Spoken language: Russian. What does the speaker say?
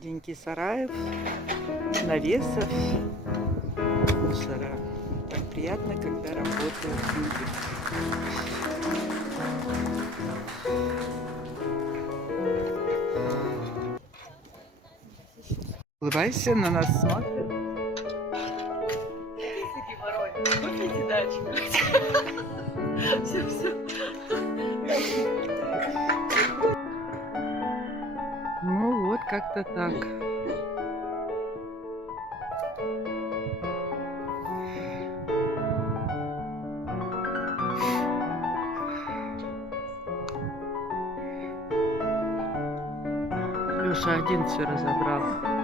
деньги сараев, навесов, мусора. Так приятно, когда работают люди. Улыбайся, на нас смотрят. Купите дачу. Все. Ну вот, как-то так. Леша один все разобрал.